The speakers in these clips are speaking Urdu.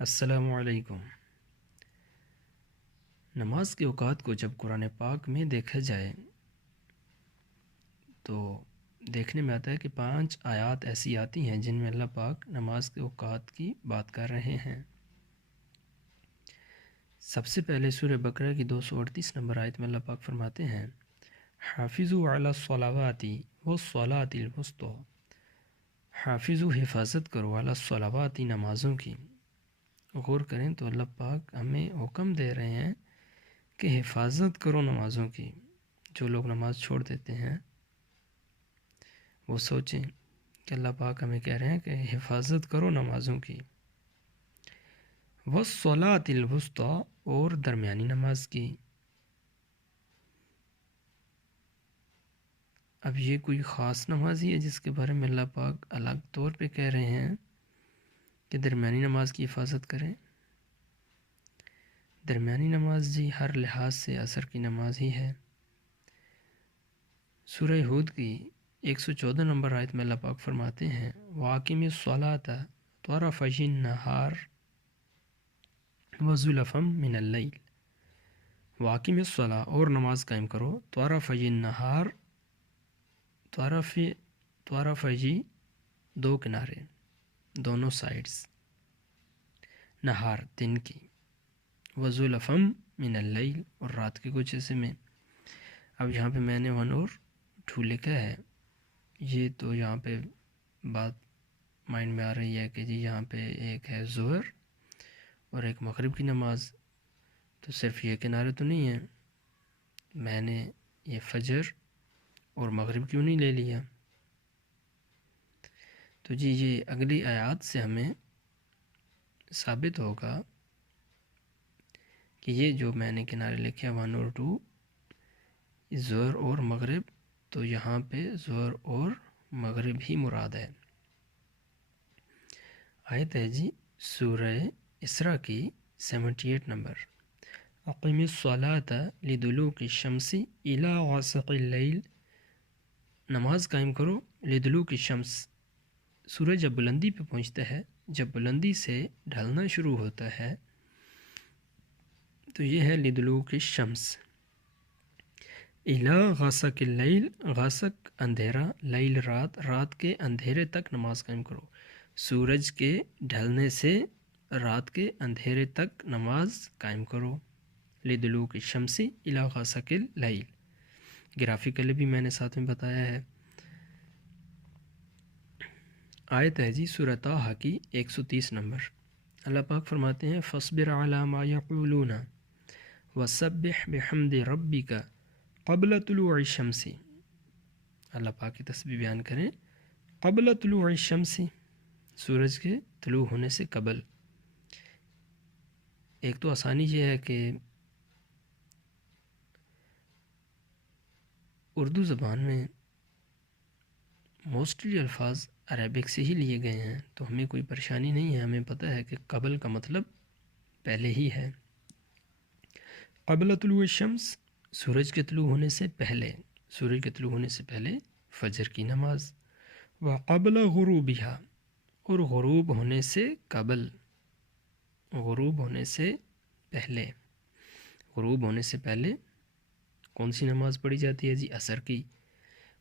السلام علیکم۔ نماز کے اوقات کو جب قرآن پاک میں دیکھا جائے تو دیکھنے میں آتا ہے کہ 5 آیات ایسی آتی ہیں جن میں اللہ پاک نماز کے اوقات کی بات کر رہے ہیں۔ سب سے پہلے سورہ بقرہ کی 238 نمبر آیت میں اللہ پاک فرماتے ہیں حافظوا علی الصلوات والصلاۃ الوسطی، حافظو حفاظت کرو علی الصلوات نمازوں کی۔ غور کریں تو اللہ پاک ہمیں حکم دے رہے ہیں کہ حفاظت کرو نمازوں کی۔ جو لوگ نماز چھوڑ دیتے ہیں وہ سوچیں کہ اللہ پاک ہمیں کہہ رہے ہیں کہ حفاظت کرو نمازوں کی۔ والصلاۃ الوسطی، اور درمیانی نماز کی۔ اب یہ کوئی خاص نماز ہی ہے جس کے بارے میں اللہ پاک الگ طور پہ کہہ رہے ہیں کہ درمیانی نماز کی حفاظت کریں؟ درمیانی نماز جی ہر لحاظ سے عصر کی نماز ہی ہے۔ سورہ ہود کی 114 نمبر آیت میں اللہ پاک فرماتے ہیں وَأَقِمِ الصَّلَاةَ طَرَفَيِ النَّهَارِ وَزُلَفًا مِنَ اللَّيْلِ، وَأَقِمِ الصَّلَاةَ، اور نماز قائم کرو، طَرَفَيِ النَّهَارِ، طرفی دو کنارے، دونوں سائڈز، نہار دن کی، وَزُلَفًا مِنَ اللَّيْلِ، اور رات کے کچھ حصے میں۔ اب یہاں پہ میں نے 1 اور 2 لکھا ہے، یہ تو یہاں پہ بات مائنڈ میں آ رہی ہے کہ جی یہاں پہ ایک ہے ظہر اور ایک مغرب کی نماز، تو صرف یہ کنارے تو نہیں ہیں، میں نے یہ فجر اور مغرب کیوں نہیں لے لیا؟ تو جی یہ اگلی آیات سے ہمیں ثابت ہوگا کہ یہ جو میں نے کنارے لکھے 1 اور 2 ظہر اور مغرب، تو یہاں پہ ظہر اور مغرب ہی مراد ہے۔ آیت ہے جی سورہ اسراء کی 78 نمبر، اقیم الصلاة لدلوک الشمس الی غسق اللیل، نماز قائم کرو لدلوک الشمس، سورج جب بلندی پہ پہنچتا ہے، جب بلندی سے ڈھلنا شروع ہوتا ہے تو یہ ہے لدلوک الشمس، الی غسق اللیل، غسق اندھیرا، لیل رات، رات کے اندھیرے تک نماز قائم کرو، سورج کے ڈھلنے سے رات کے اندھیرے تک نماز قائم کرو، لدلوک الشمس الی غسق اللیل، گرافیکلی بھی میں نے ساتھ میں بتایا ہے۔ آیت ہے جی سورہ طٰہٰ کی 130 نمبر، اللہ پاک فرماتے ہیں فاصبر علی ما یقولون وسبح بحمد ربک قبل طلوع الشمس، اللہ پاک کی تسبیح بیان کریں قبل طلوع الشمس، سورج کے طلوع ہونے سے قبل۔ ایک تو آسانی یہ ہے کہ اردو زبان میں موسٹلی الفاظ عربک سے ہی لیے گئے ہیں، تو ہمیں کوئی پریشانی نہیں ہے، ہمیں پتہ ہے کہ قبل کا مطلب پہلے ہی ہے۔ قبل طلوع الشمس، سورج کے طلوع ہونے سے پہلے، سورج کے طلوع ہونے سے پہلے فجر کی نماز، وقبل غروبها، اور غروب ہونے سے قبل، غروب ہونے سے پہلے، غروب ہونے سے پہلے کون سی نماز پڑھی جاتی ہے جی؟ عصر کی۔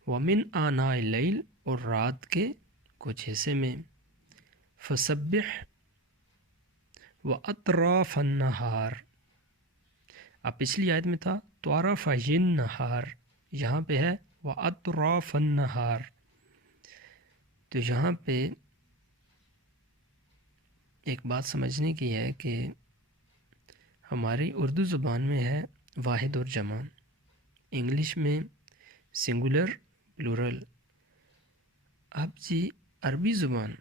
ومن آناء اللیل، اور رات کے کچھ حصے میں، فسبح واطراف النہار، اب پچھلی آیت میں تھا طرفی النہار، یہاں پہ ہے واطراف النہار، تو یہاں پہ ایک بات سمجھنے کی ہے کہ ہماری اردو زبان میں ہے واحد اور جمع، انگلش میں سنگولر پلورل۔ اب جی عربی زبان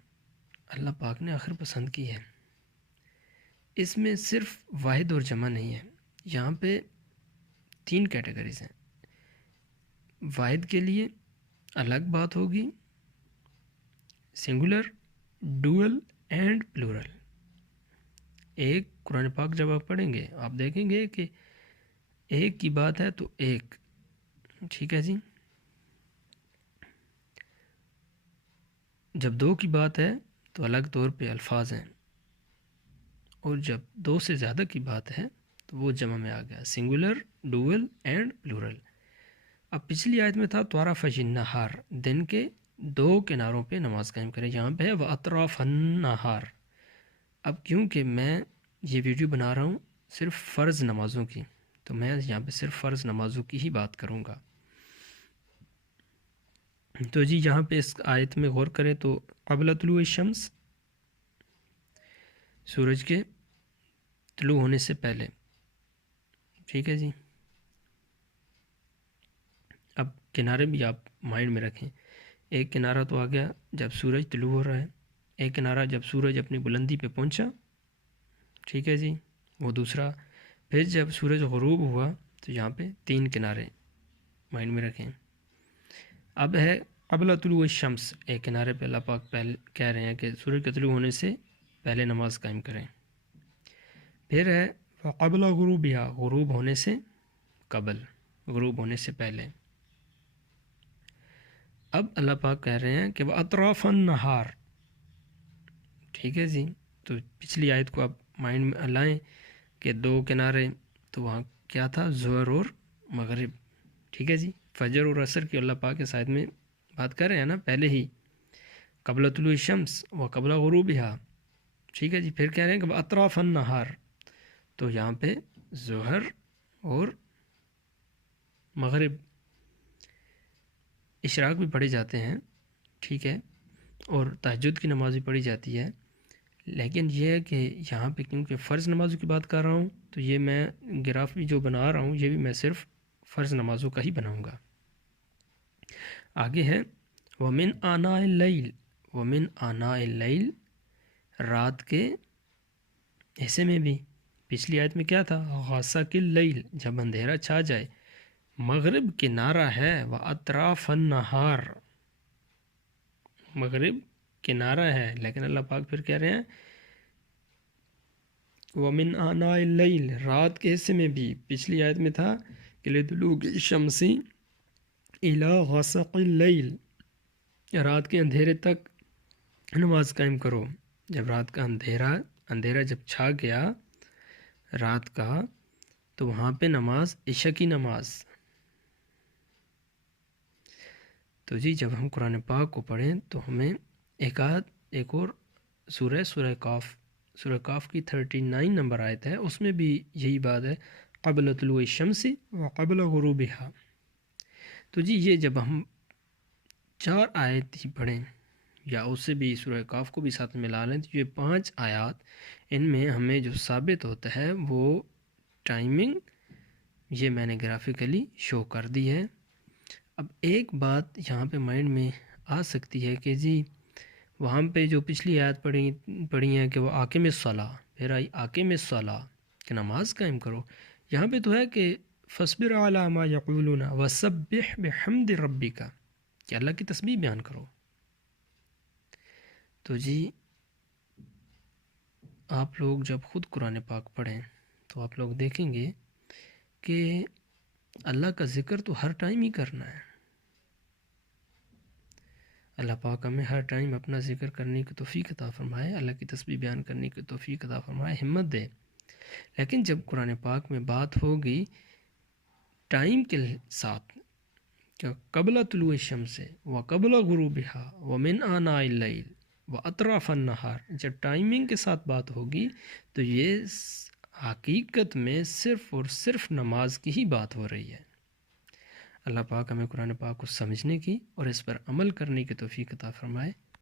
اللہ پاک نے آخر پسند کی ہے، اس میں صرف واحد اور جمع نہیں ہے، یہاں پہ 3 کیٹیگریز ہیں۔ واحد کے لیے الگ بات ہوگی، سنگولر، ڈوئل اینڈ پلورل۔ ایک قرآن پاک جب آپ پڑھیں گے آپ دیکھیں گے کہ ایک کی بات ہے تو ایک، ٹھیک ہے جی، جب 2 کی بات ہے تو الگ طور پہ الفاظ ہیں، اور جب دو سے زیادہ کی بات ہے تو وہ جمع میں آ گیا، سنگولر، ڈوول اینڈ پلورل۔ اب پچھلی آیت میں تھا طرف النہار، دن کے دو کناروں پہ نماز قائم کرے، یہاں پہ ہے وَأَطْرَافَ النَّهَارِ۔ اب کیونکہ میں یہ ویڈیو بنا رہا ہوں صرف فرض نمازوں کی، تو میں یہاں پہ صرف فرض نمازوں کی ہی بات کروں گا۔ تو جی یہاں پہ اس آیت میں غور کریں تو قبل طلوع الشمس، سورج کے طلوع ہونے سے پہلے، ٹھیک ہے جی۔ اب کنارے بھی آپ مائنڈ میں رکھیں، ایک کنارہ تو آ گیا جب سورج طلوع ہو رہا ہے، ایک کنارہ جب سورج اپنی بلندی پہ پہنچا، ٹھیک ہے جی، وہ دوسرا، پھر جب سورج غروب ہوا تو یہاں پہ تین کنارے مائنڈ میں رکھیں۔ اب ہے قبل طلوع الشمس، ایک کنارے پہ اللہ پاک پہلے کہہ رہے ہیں کہ سورج کے طلوع ہونے سے پہلے نماز قائم کریں۔ پھر ہے قبل غروبہا، غروب ہونے سے قبل، غروب ہونے سے پہلے۔ اب اللہ پاک کہہ رہے ہیں کہ وہ اطراف النہار، ٹھیک ہے جی۔ تو پچھلی آیت کو آپ مائنڈ میں لائیں کہ دو کنارے، تو وہاں کیا تھا؟ ظہر اور مغرب، ٹھیک ہے جی۔ فجر اور عصر کی اللہ پاک اس آیت میں بات کر رہے ہیں نا پہلے ہی، قبل طلوع الشمس و قبل غروبہا، ٹھیک ہے جی۔ پھر کہہ رہے ہیں کہ اطراف النہار، تو یہاں پہ ظہر اور مغرب، اشراق بھی پڑھے جاتے ہیں، ٹھیک ہے، اور تہجد کی نماز بھی پڑھی جاتی ہے، لیکن یہ ہے کہ یہاں پہ کیونکہ فرض نمازوں کی بات کر رہا ہوں تو یہ میں گراف بھی جو بنا رہا ہوں یہ بھی میں صرف فرض نمازوں کا ہی بناؤں گا۔ آگے ہے وَمِنْ آنَاءِ اللَّيْلِ، وَمِنْ آنَاءِ اللَّيْلِ، رات کے حصے میں بھی۔ پچھلی آیت میں کیا تھا؟ غَسَقِ اللَّيْلِ، جب اندھیرا چھا جائے۔ مغرب کنارہ ہے وَأَطْرَافَ النَّهَارِ، مغرب کنارہ ہے، لیکن اللہ پاک پھر کہہ رہے ہیں وَمِنْ آنَاءِ اللَّيْلِ، رات کے حصے میں بھی۔ پچھلی آیت میں تھا کہ لِطُلُوعِ الشَّمْسِ إِلَى غَسَقِ اللَّيْلِ، رات کے اندھیرے تک نماز قائم کرو۔ جب رات کا اندھیرا جب چھا گیا رات کا، تو وہاں پہ نماز عشاء کی نماز۔ تو جی جب ہم قرآن پاک کو پڑھیں تو ہمیں ایک اور سورہ کاف کی 39 نمبر آیت ہے، اس میں بھی یہی بات ہے، قبل طلوع الشمس و قبل غروبہا۔ تو جی یہ جب ہم 4 آیت ہی پڑھیں یا اس سے بھی سورہ کاف کو بھی ساتھ ملا لیں تو یہ 5 آیات، ان میں ہمیں جو ثابت ہوتا ہے وہ ٹائمنگ، یہ میں نے گرافیکلی شو کر دی ہے۔ اب ایک بات یہاں پہ مائنڈ میں آ سکتی ہے کہ جی وہاں پہ جو پچھلی آیت پڑھی ہیں کہ وہ آقم الصلاۃ، پھر آئی آقم الصلاۃ کہ نماز قائم کرو، یہاں پہ تو ہے کہ فاصبر علی ما یقولون وسبح بحمد ربک، کہ اللہ کی تسبیح بیان کرو۔ تو جی آپ لوگ جب خود قرآن پاک پڑھیں تو آپ لوگ دیکھیں گے کہ اللہ کا ذکر تو ہر ٹائم ہی کرنا ہے۔ اللہ پاک ہمیں ہر ٹائم اپنا ذکر کرنے کی توفیق عطا فرمائے، اللہ کی تسبیح بیان کرنے کی توفیق عطا فرمائے، ہمت دے۔ لیکن جب قرآن پاک میں بات ہوگی ٹائم کے ساتھ کہ قبل طلوع الشمس و قبل غروبہا ومن آناء اللیل و اطراف النہار، جب ٹائمنگ کے ساتھ بات ہوگی تو یہ حقیقت میں صرف اور صرف نماز کی ہی بات ہو رہی ہے۔ اللہ پاک ہمیں قرآن پاک کو سمجھنے کی اور اس پر عمل کرنے کی توفیق عطا فرمائے۔